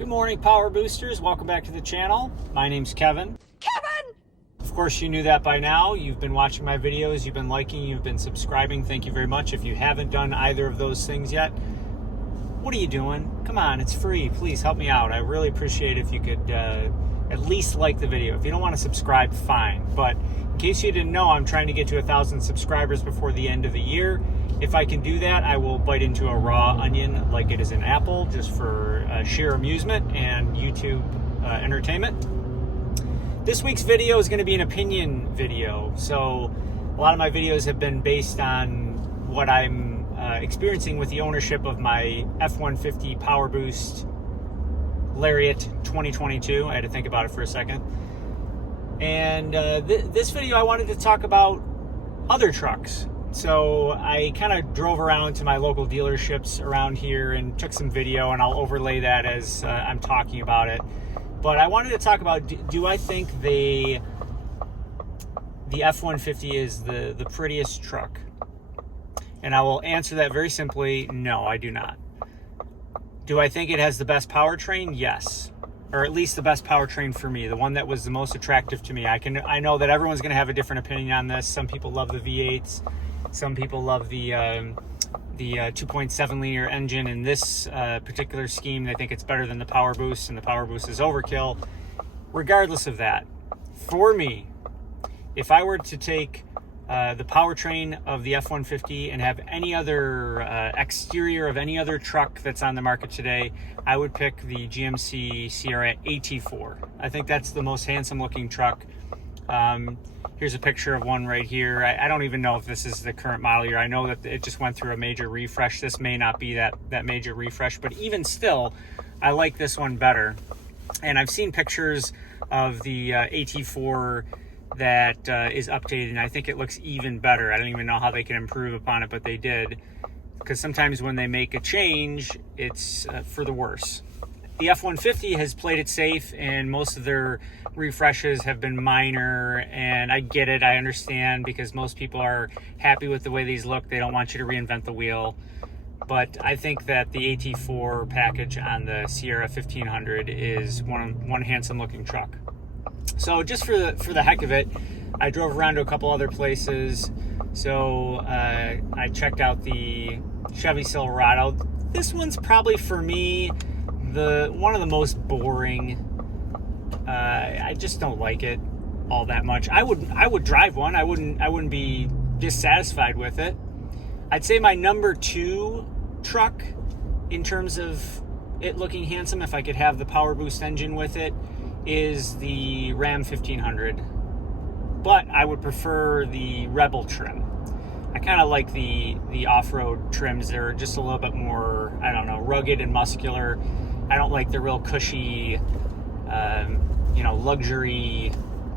Good morning, Power Boosters. Welcome back to the channel. My name's Kevin. Of course, you knew that by now. You've been watching my videos, you've been liking, you've been subscribing. Thank you very much. If you haven't done either of those things yet, what are you doing? Come on, it's free. Please help me out. I really appreciate if you could at least like the video. If you don't want to subscribe, fine. But in case you didn't know, I'm trying to get to 1,000 subscribers before the end of the year. If I can do that, I will bite into a raw onion like it is an apple, just for sheer amusement and YouTube entertainment. This week's video is going to be an opinion video. So a lot of my videos have been based on what I'm experiencing with the ownership of my F150 Powerboost Lariat 2022. I had to think about it for a second. And this video, I wanted to talk about other trucks. So I kind of drove around to my local dealerships around here and took some video, and I'll overlay that as I'm talking about it. But I wanted to talk about, do I think the F-150 is the prettiest truck? And I will answer that very simply, no, I do not. Do I think it has the best powertrain? Yes. Or at least the best powertrain for me, the one that was the most attractive to me. I know that everyone's going to have a different opinion on this. Some people love the V8s. Some people love the 2.7 liter engine in this particular scheme. They think it's better than the Powerboost, and the Powerboost is overkill. Regardless of that, for me, if I were to take the powertrain of the F-150 and have any other exterior of any other truck that's on the market today, I would pick the GMC Sierra AT4. I think that's the most handsome looking truck. Here's a picture of one right here. I don't even know if this is the current model year. I know that it just went through a major refresh. This may not be that major refresh, but even still, I like this one better. And I've seen pictures of the AT4 that is updated, and I think it looks even better. I don't even know how they can improve upon it, but they did. Because sometimes when they make a change, it's for the worse. The F-150 has played it safe, and most of their refreshes have been minor, and I get it, I understand, because most people are happy with the way these look. They don't want you to reinvent the wheel. But I think that the AT4 package on the Sierra 1500 is one handsome looking truck. So just for the heck of it, I drove around to a couple other places. So I checked out the Chevy Silverado. This one's probably, for me, one of the most boring. I just don't like it all that much. I would drive one. I wouldn't be dissatisfied with it. I'd say my number 2 truck in terms of it looking handsome, if I could have the Powerboost engine with it, is the Ram 1500. But I would prefer the Rebel trim. I kind of like the off-road trims. They're just a little bit more, I don't know, rugged and muscular. I don't like the real cushy, luxury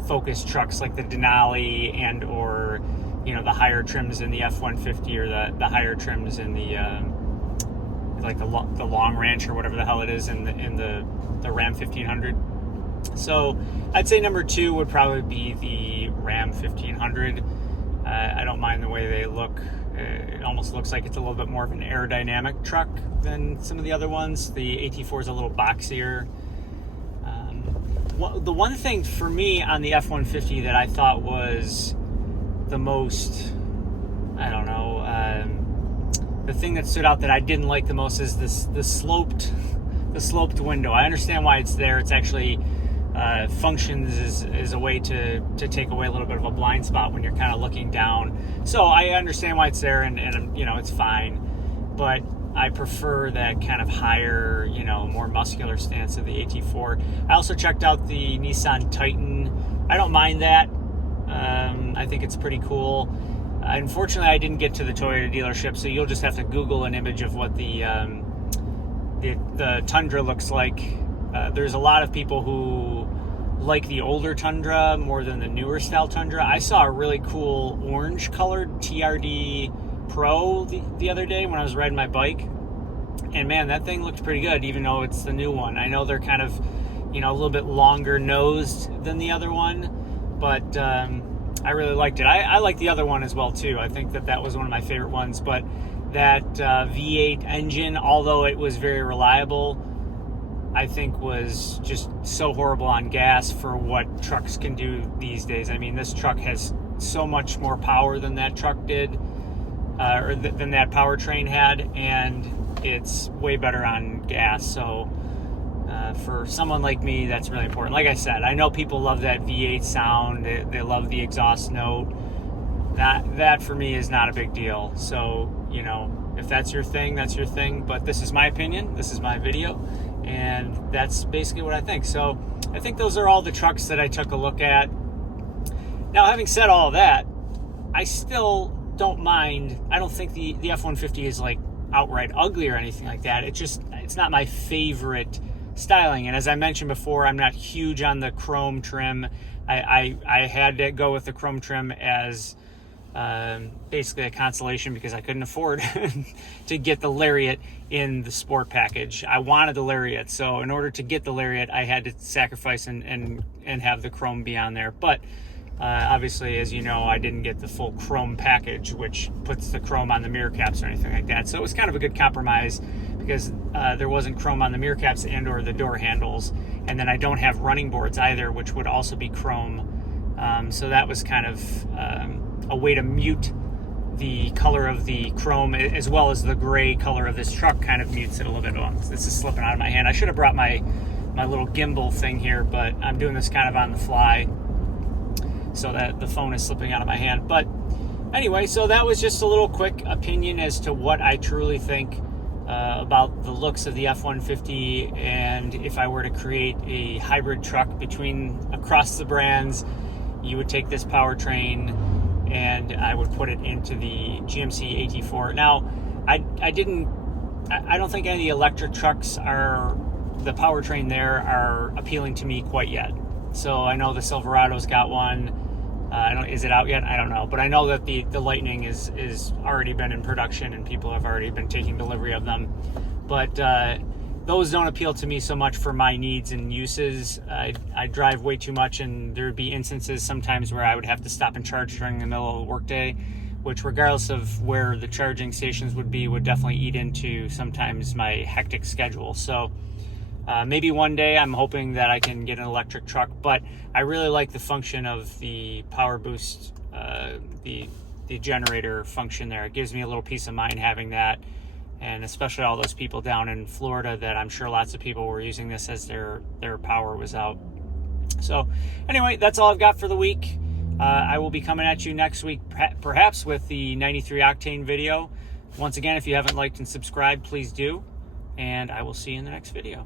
focused trucks like the Denali and or, the higher trims in the F-150 or the higher trims in the Long Ranch or whatever the hell it is in the Ram 1500. So I'd say number 2 would probably be the Ram 1500. I don't mind the way they look. It almost looks like it's a little bit more of an aerodynamic truck than some of the other ones. The AT4 is a little boxier. The one thing for me on the F-150 that I thought was the most, the thing that stood out that I didn't like the most is the sloped window. I understand why it's there. It's actually functions as a way to take away a little bit of a blind spot when you're kind of looking down. So I understand why it's there, and it's fine. But I prefer that kind of higher, more muscular stance of the AT4. I also checked out the Nissan Titan. I don't mind that. I think it's pretty cool. Unfortunately, I didn't get to the Toyota dealership, so you'll just have to Google an image of what the Tundra looks like. There's a lot of people who like the older Tundra more than the newer style Tundra. I saw a really cool orange colored TRD Pro the other day when I was riding my bike, and man, that thing looked pretty good, even though it's the new one. I know they're kind of a little bit longer nosed than the other one, but I really liked it. I like the other one as well too. I think that was one of my favorite ones, but that V8 engine, although it was very reliable, I think was just so horrible on gas for what trucks can do these days. I mean, this truck has so much more power than that truck did, than that powertrain had, and it's way better on gas. So for someone like me, that's really important. Like I said, I know people love that V8 sound. They love the exhaust note. That for me is not a big deal. So, you know, if that's your thing, that's your thing. But this is my opinion. This is my video. And that's basically what I think. So I think those are all the trucks that I took a look at. Now, having said all that, I still don't mind. I don't think the F-150 is like outright ugly or anything like that. It's not my favorite styling. And as I mentioned before, I'm not huge on the chrome trim. I had to go with the chrome trim as basically a consolation because I couldn't afford to get the Lariat in the sport package. I wanted the Lariat, so in order to get the Lariat, I had to sacrifice and have the chrome be on there. But obviously, as you know, I didn't get the full chrome package, which puts the chrome on the mirror caps or anything like that. So it was kind of a good compromise because there wasn't chrome on the mirror caps and or the door handles. And then I don't have running boards either, which would also be chrome. So that was kind of a way to mute the color of the chrome, as well as the gray color of this truck kind of mutes it a little bit. Oh, this is slipping out of my hand. I should have brought my little gimbal thing here, but I'm doing this kind of on the fly so that the phone is slipping out of my hand. But anyway, so that was just a little quick opinion as to what I truly think about the looks of the F-150, and if I were to create a hybrid truck across the brands, you would take this powertrain and I would put it into the GMC AT4. Now, I don't think any electric trucks the powertrain there are appealing to me quite yet. So I know the Silverado's got one. Is it out yet? I don't know. But I know that the Lightning is already been in production and people have already been taking delivery of them. But those don't appeal to me so much for my needs and uses. I drive way too much, and there would be instances sometimes where I would have to stop and charge during the middle of the workday, which, regardless of where the charging stations would be, would definitely eat into sometimes my hectic schedule. So maybe one day I'm hoping that I can get an electric truck, but I really like the function of the Powerboost, the generator function there. It gives me a little peace of mind having that, and especially all those people down in Florida that I'm sure lots of people were using this as their power was out. So anyway, that's all I've got for the week. I will be coming at you next week, perhaps with the 93 octane video. Once again, if you haven't liked and subscribed, please do, and I will see you in the next video.